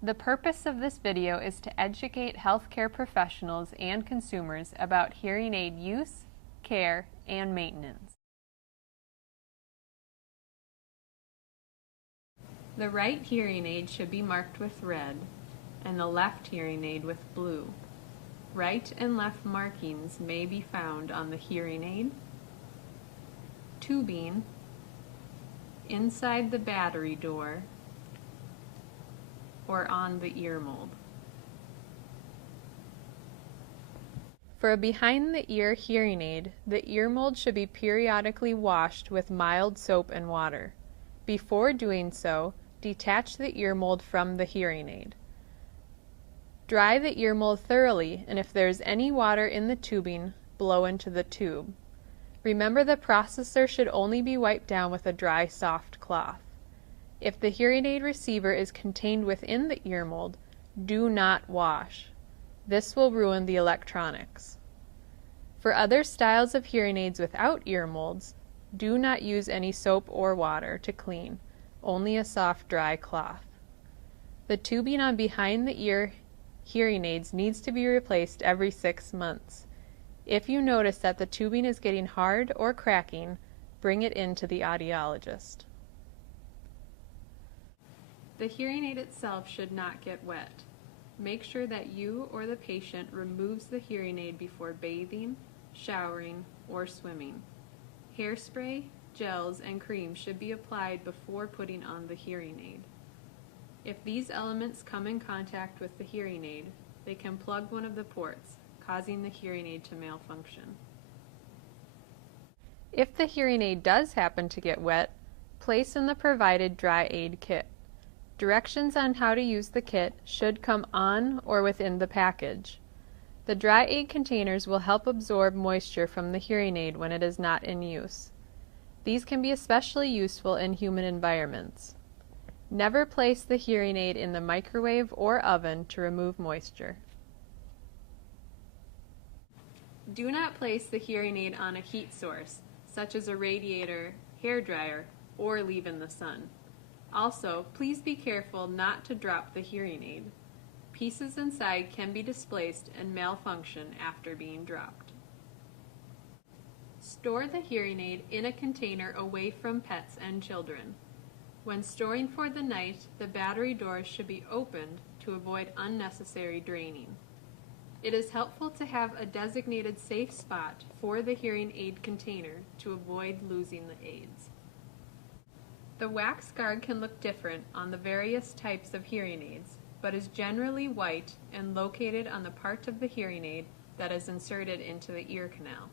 The purpose of this video is to educate healthcare professionals and consumers about hearing aid use, care, and maintenance. The right hearing aid should be marked with red and the left hearing aid with blue. Right and left markings may be found on the hearing aid, tubing, inside the battery door, or on the ear mold. For a behind-the-ear hearing aid, the ear mold should be periodically washed with mild soap and water. Before doing so, detach the ear mold from the hearing aid. Dry the ear mold thoroughly, and if there is any water in the tubing, blow into the tube. Remember, the processor should only be wiped down with a dry, soft cloth. If the hearing aid receiver is contained within the ear mold, do not wash. This will ruin the electronics. For other styles of hearing aids without ear molds, do not use any soap or water to clean, only a soft, dry cloth. The tubing on behind-the-ear hearing aids needs to be replaced every 6 months. If you notice that the tubing is getting hard or cracking, bring it in to the audiologist. The hearing aid itself should not get wet. Make sure that you or the patient removes the hearing aid before bathing, showering, or swimming. Hairspray, gels, and cream should be applied before putting on the hearing aid. If these elements come in contact with the hearing aid, they can plug one of the ports, causing the hearing aid to malfunction. If the hearing aid does happen to get wet, place in the provided dry aid kit. Directions on how to use the kit should come on or within the package. The dry aid containers will help absorb moisture from the hearing aid when it is not in use. These can be especially useful in humid environments. Never place the hearing aid in the microwave or oven to remove moisture. Do not place the hearing aid on a heat source, such as a radiator, hairdryer, or leave in the sun. Also, please be careful not to drop the hearing aid. Pieces inside can be displaced and malfunction after being dropped. Store the hearing aid in a container away from pets and children. When storing for the night, the battery doors should be opened to avoid unnecessary draining. It is helpful to have a designated safe spot for the hearing aid container to avoid losing the aids. The wax guard can look different on the various types of hearing aids, but is generally white and located on the part of the hearing aid that is inserted into the ear canal.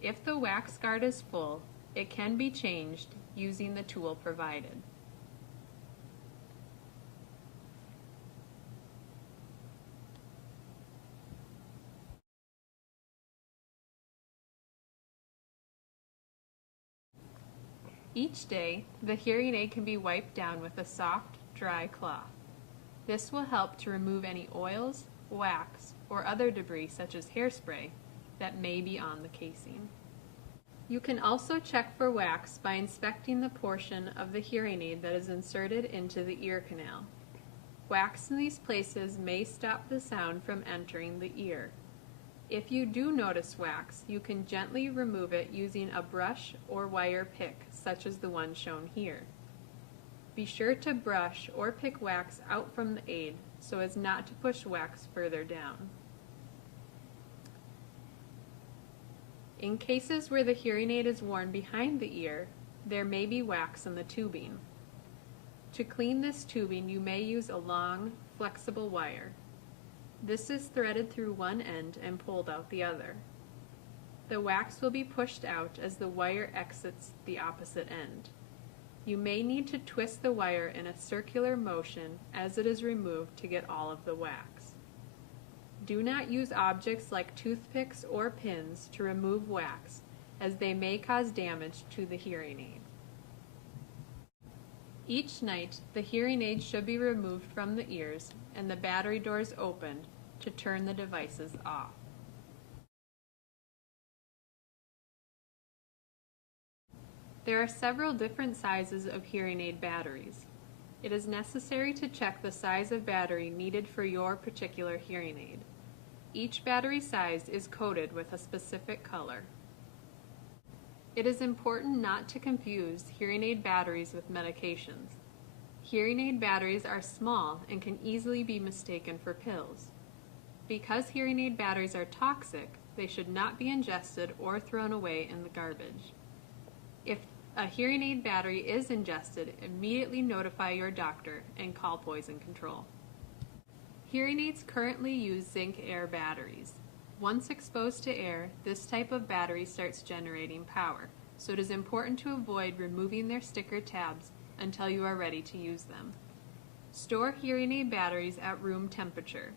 If the wax guard is full, it can be changed using the tool provided. Each day, the hearing aid can be wiped down with a soft, dry cloth. This will help to remove any oils, wax, or other debris such as hairspray that may be on the casing. You can also check for wax by inspecting the portion of the hearing aid that is inserted into the ear canal. Wax in these places may stop the sound from entering the ear. If you do notice wax, you can gently remove it using a brush or wire pick, such as the one shown here. Be sure to brush or pick wax out from the aid so as not to push wax further down. In cases where the hearing aid is worn behind the ear, there may be wax in the tubing. To clean this tubing, you may use a long, flexible wire. This is threaded through one end and pulled out the other. The wax will be pushed out as the wire exits the opposite end. You may need to twist the wire in a circular motion as it is removed to get all of the wax. Do not use objects like toothpicks or pins to remove wax, as they may cause damage to the hearing aid. Each night, the hearing aid should be removed from the ears and the battery doors opened to turn the devices off. There are several different sizes of hearing aid batteries. It is necessary to check the size of battery needed for your particular hearing aid. Each battery size is coded with a specific color. It is important not to confuse hearing aid batteries with medications. Hearing aid batteries are small and can easily be mistaken for pills. Because hearing aid batteries are toxic, they should not be ingested or thrown away in the garbage. If a hearing aid battery is ingested, immediately notify your doctor and call poison control. Hearing aids currently use zinc air batteries. Once exposed to air, this type of battery starts generating power, so it is important to avoid removing their sticker tabs until you are ready to use them. Store hearing aid batteries at room temperature.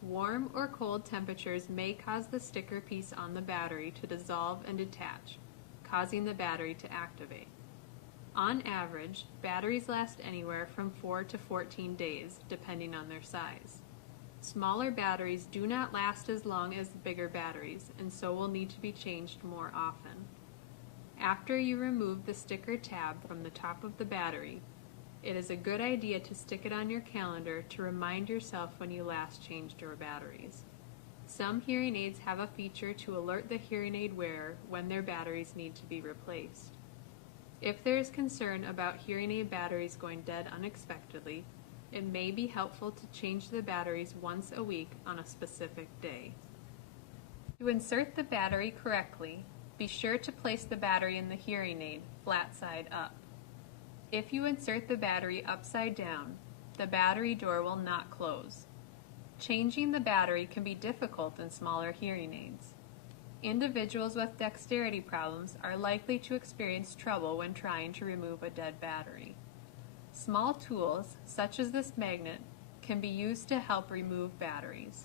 Warm or cold temperatures may cause the sticker piece on the battery to dissolve and detach, causing the battery to activate. On average, batteries last anywhere from 4 to 14 days, depending on their size. Smaller batteries do not last as long as bigger batteries, and so will need to be changed more often. After you remove the sticker tab from the top of the battery, it is a good idea to stick it on your calendar to remind yourself when you last changed your batteries. Some hearing aids have a feature to alert the hearing aid wearer when their batteries need to be replaced. If there is concern about hearing aid batteries going dead unexpectedly, it may be helpful to change the batteries once a week on a specific day. To insert the battery correctly, be sure to place the battery in the hearing aid flat side up. If you insert the battery upside down, the battery door will not close. Changing the battery can be difficult in smaller hearing aids. Individuals with dexterity problems are likely to experience trouble when trying to remove a dead battery. Small tools, such as this magnet, can be used to help remove batteries.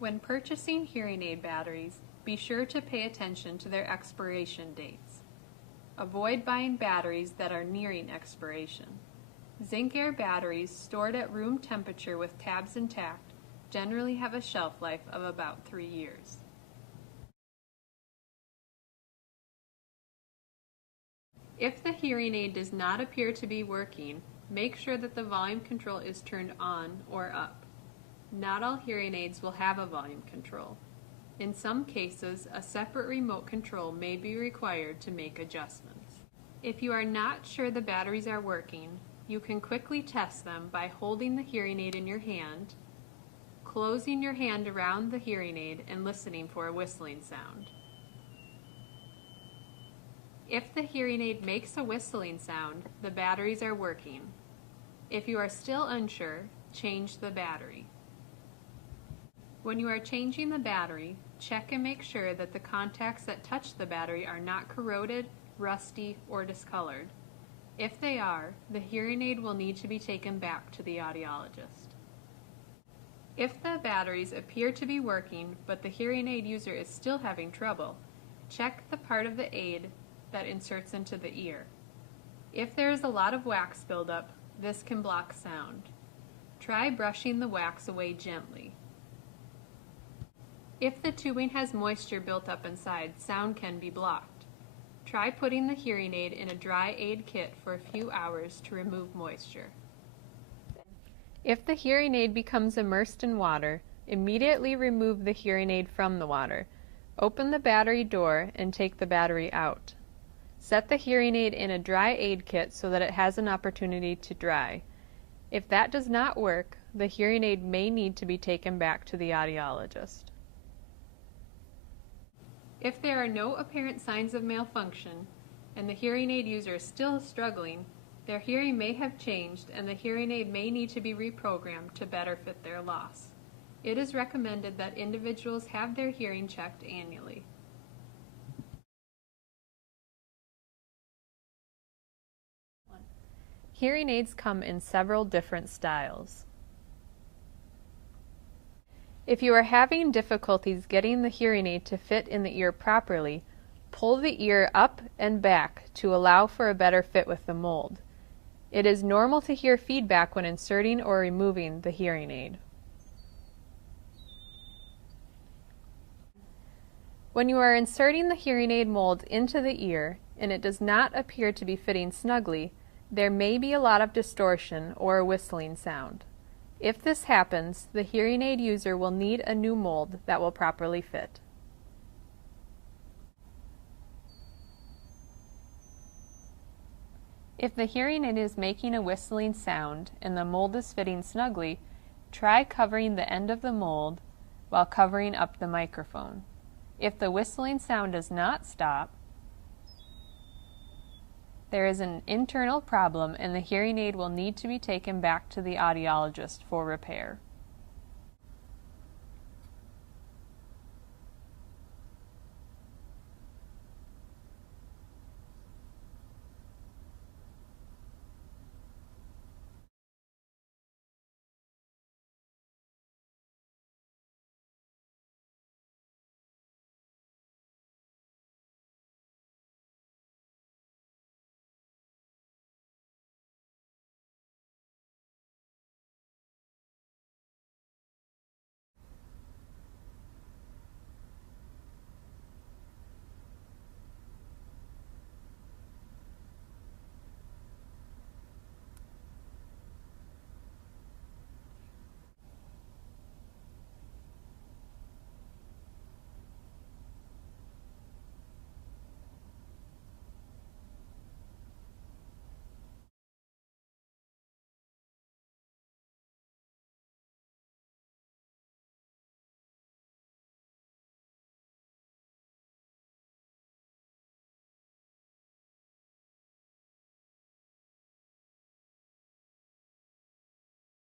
When purchasing hearing aid batteries, be sure to pay attention to their expiration dates. Avoid buying batteries that are nearing expiration. Zinc air batteries stored at room temperature with tabs intact generally have a shelf life of about 3 years. If the hearing aid does not appear to be working, make sure that the volume control is turned on or up. Not all hearing aids will have a volume control. In some cases, a separate remote control may be required to make adjustments. If you are not sure the batteries are working, you can quickly test them by holding the hearing aid in your hand, closing your hand around the hearing aid, and listening for a whistling sound. If the hearing aid makes a whistling sound, the batteries are working. If you are still unsure, change the battery. When you are changing the battery, check and make sure that the contacts that touch the battery are not corroded, rusty, or discolored. If they are, the hearing aid will need to be taken back to the audiologist. If the batteries appear to be working, but the hearing aid user is still having trouble, check the part of the aid that inserts into the ear. If there is a lot of wax buildup, this can block sound. Try brushing the wax away gently. If the tubing has moisture built up inside, sound can be blocked. Try putting the hearing aid in a dry aid kit for a few hours to remove moisture. If the hearing aid becomes immersed in water, immediately remove the hearing aid from the water. Open the battery door and take the battery out. Set the hearing aid in a dry aid kit so that it has an opportunity to dry. If that does not work, the hearing aid may need to be taken back to the audiologist. If there are no apparent signs of malfunction and the hearing aid user is still struggling, their hearing may have changed and the hearing aid may need to be reprogrammed to better fit their loss. It is recommended that individuals have their hearing checked annually. Hearing aids come in several different styles. If you are having difficulties getting the hearing aid to fit in the ear properly, pull the ear up and back to allow for a better fit with the mold. It is normal to hear feedback when inserting or removing the hearing aid. When you are inserting the hearing aid mold into the ear and it does not appear to be fitting snugly, There may be a lot of distortion or a whistling sound. If this happens, the hearing aid user will need a new mold that will properly fit. If the hearing aid is making a whistling sound and the mold is fitting snugly, try covering the end of the mold while covering up the microphone. If the whistling sound does not stop, there is an internal problem and the hearing aid will need to be taken back to the audiologist for repair.